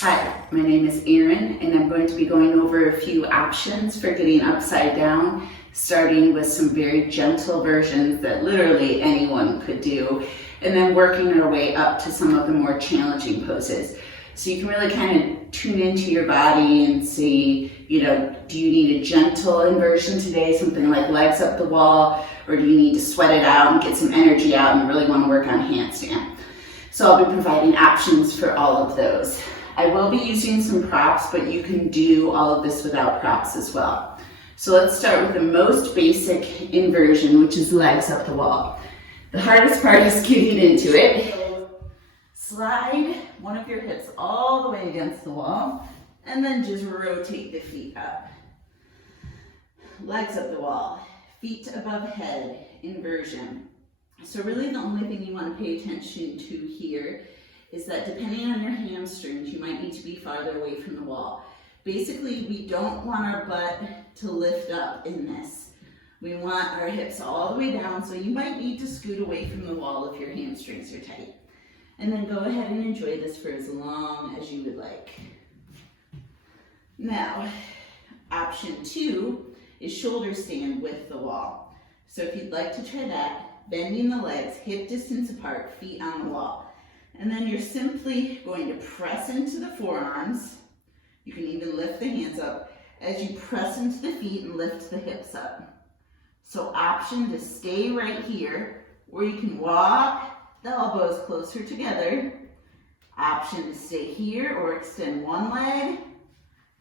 Hi, my name is Erin, and I'm going to be going over a few options for getting upside down, starting with some very gentle versions that literally anyone could do, and then working our way up to some of the more challenging poses. So you can really kind of tune into your body and see, do you need a gentle inversion today, something like legs up the wall, or do you need to sweat it out and get some energy out and really want to work on handstand? So I'll be providing options for all of those. I will be using some props, but you can do all of this without props as well. So let's start with the most basic inversion, which is legs up the wall. The hardest part is getting into it. Slide one of your hips all the way against the wall, and then just rotate the feet up. Legs up the wall, feet above head, inversion. So really the only thing you want to pay attention to here is that depending on your hamstrings, you might need to be farther away from the wall. Basically, we don't want our butt to lift up in this. We want our hips all the way down, so you might need to scoot away from the wall if your hamstrings are tight. And then go ahead and enjoy this for as long as you would like. Now, option 2 is shoulder stand with the wall. So if you'd like to try that, bending the legs, hip distance apart, feet on the wall. And then you're simply going to press into the forearms. You can even lift the hands up as you press into the feet and lift the hips up. So option to stay right here, or you can walk the elbows closer together. Option to stay here or extend one leg,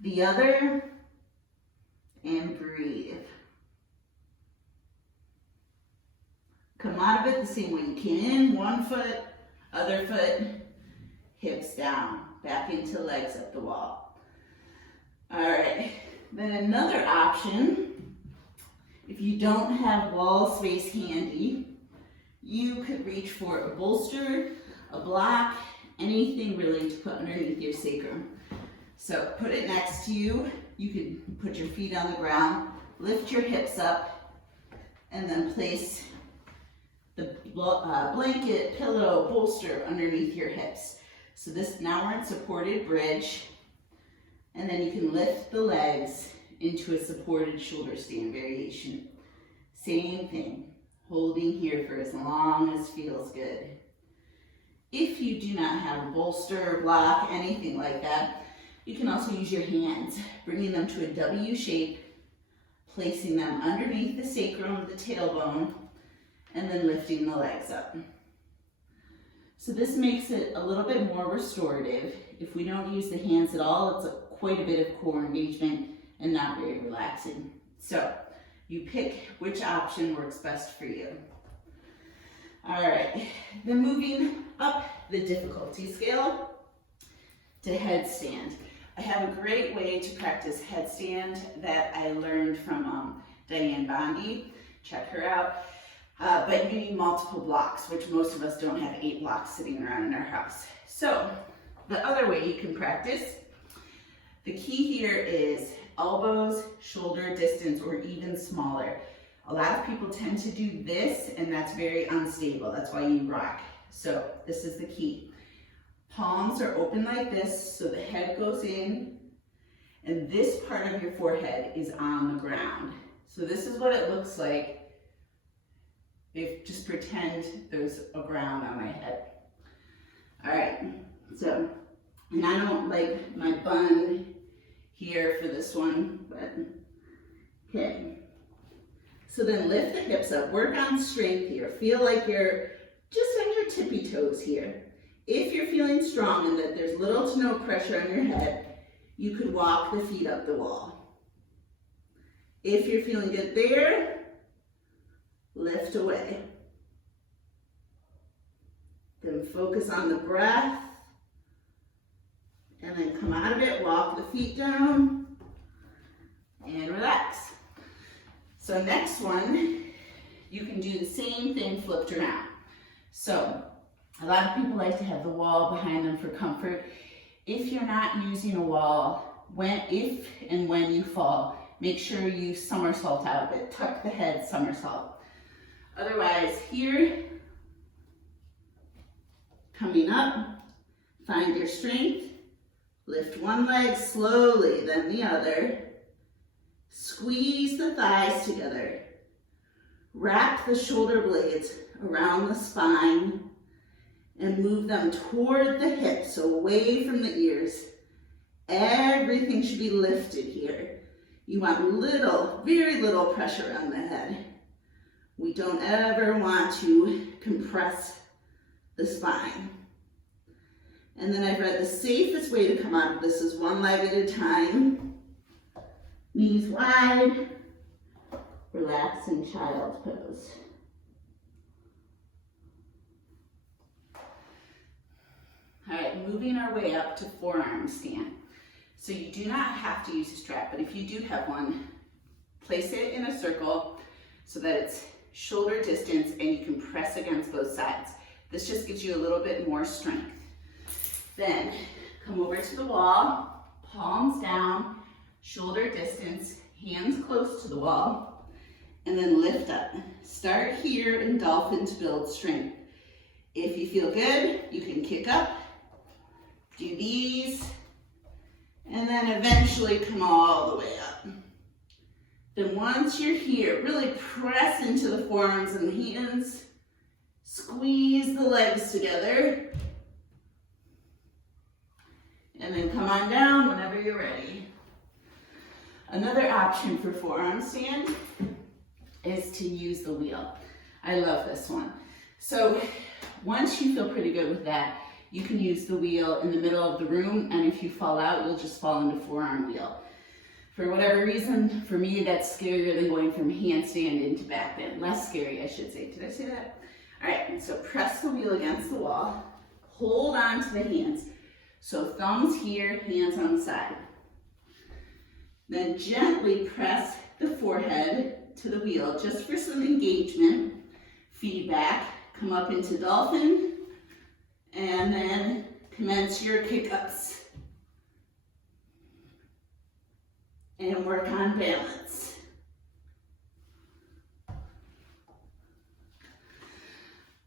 the other, and breathe. Come out of it the same way you can. One foot, other foot, hips down, back into legs up the wall. All right, then another option, if you don't have wall space handy, you could reach for a bolster, a block, anything really to put underneath your sacrum. So put it next to you. You can put your feet on the ground, lift your hips up, and then place the blanket, pillow, bolster underneath your hips. So this, now we're in supported bridge, and then you can lift the legs into a supported shoulder stand variation. Same thing, holding here for as long as feels good. If you do not have a bolster, block, anything like that, you can also use your hands, bringing them to a W shape, placing them underneath the sacrum, the tailbone, and then lifting the legs up. So this makes it a little bit more restorative. If we don't use the hands at all, it's quite a bit of core engagement and not very relaxing. So you pick which option works best for you. All right, then moving up the difficulty scale to headstand. I have a great way to practice headstand that I learned from Diane Bondi. Check her out. But you need multiple blocks, which most of us don't have 8 blocks sitting around in our house. So the other way you can practice, the key here is elbows, shoulder distance, or even smaller. A lot of people tend to do this, and that's very unstable. That's why you rock. So this is the key. Palms are open like this, so the head goes in, and this part of your forehead is on the ground. So this is what it looks like. If just pretend there's a ground on my head. All right, so, and I don't like my bun here for this one, but okay. So then lift the hips up, work on strength here. Feel like you're just on your tippy toes here. If you're feeling strong and that there's little to no pressure on your head, you could walk the feet up the wall. If you're feeling good there, lift away. Then focus on the breath. And then come out of it, walk the feet down, and relax. So next one, you can do the same thing flipped around. So a lot of people like to have the wall behind them for comfort. If you're not using a wall, if and when you fall, make sure you somersault out of it. Tuck the head, somersault. Otherwise, here, coming up, find your strength, Lift one leg slowly, then the other. Squeeze the thighs together. Wrap the shoulder blades around the spine and move them toward the hips, away from the ears. Everything should be lifted here. You want little, very little pressure on the head. We don't ever want to compress the spine. And then I've read the safest way to come out of this is one leg at a time. Knees wide. Relax in child's pose. All right, moving our way up to forearm stand. So you do not have to use a strap, but if you do have one, place it in a circle so that it's shoulder distance and you can press against both sides. This just gives you a little bit more strength. Then come over to the wall, palms down, shoulder distance, hands close to the wall, and then lift up. Start here in dolphin to build strength. If you feel good, you can kick up, do these, and then eventually come all the way up. Then once you're here, really press into the forearms and the hands, squeeze the legs together, and then come on down whenever you're ready. Another option for forearm stand is to use the wheel. I love this one. So once you feel pretty good with that, you can use the wheel in the middle of the room, and if you fall out, you'll just fall into forearm wheel. For whatever reason, for me, that's scarier than going from handstand into back bend. Less scary, I should say. Did I say that? All right, and so press the wheel against the wall. Hold on to the hands. So thumbs here, hands on the side. Then gently press the forehead to the wheel just for some engagement. Feedback, come up into dolphin, and then commence your kick-ups. And work on balance.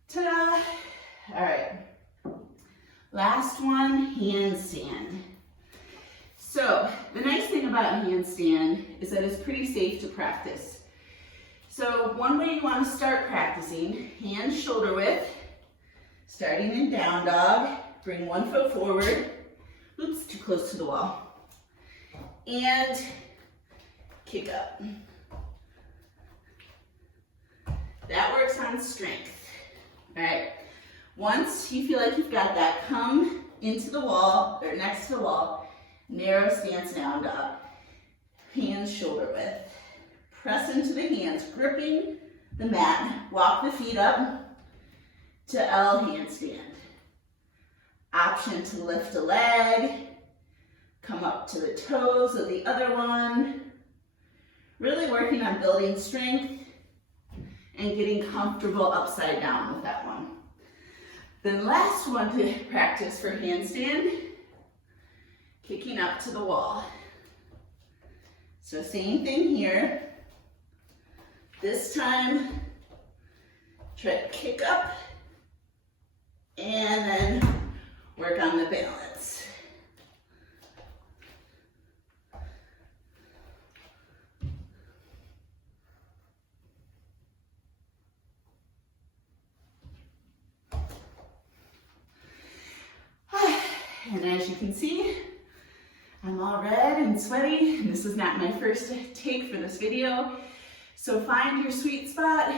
Ta-da! All right. Last one, handstand. So the nice thing about handstand is that it's pretty safe to practice. So one way you want to start practicing, hands shoulder width, starting in down dog, bring one foot forward, oops, too close to the wall, and kick up. That works on strength. All right, once you feel like you've got that, come into the wall, or next to the wall, narrow stance down dog. Hands shoulder width. Press into the hands, gripping the mat. Walk the feet up to L handstand. Option to lift a leg, come up to the toes of the other one. Really working on building strength and getting comfortable upside down with that one. Then last one to practice for handstand, kicking up to the wall. So same thing here. This time, try to kick up and then work on the balance. And as you can see, I'm all red and sweaty. This is not my first take for this video. So find your sweet spot,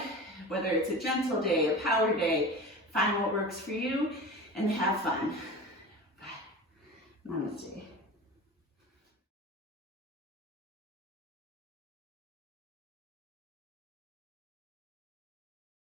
whether it's a gentle day, a power day, find what works for you and have fun. Bye. Namaste.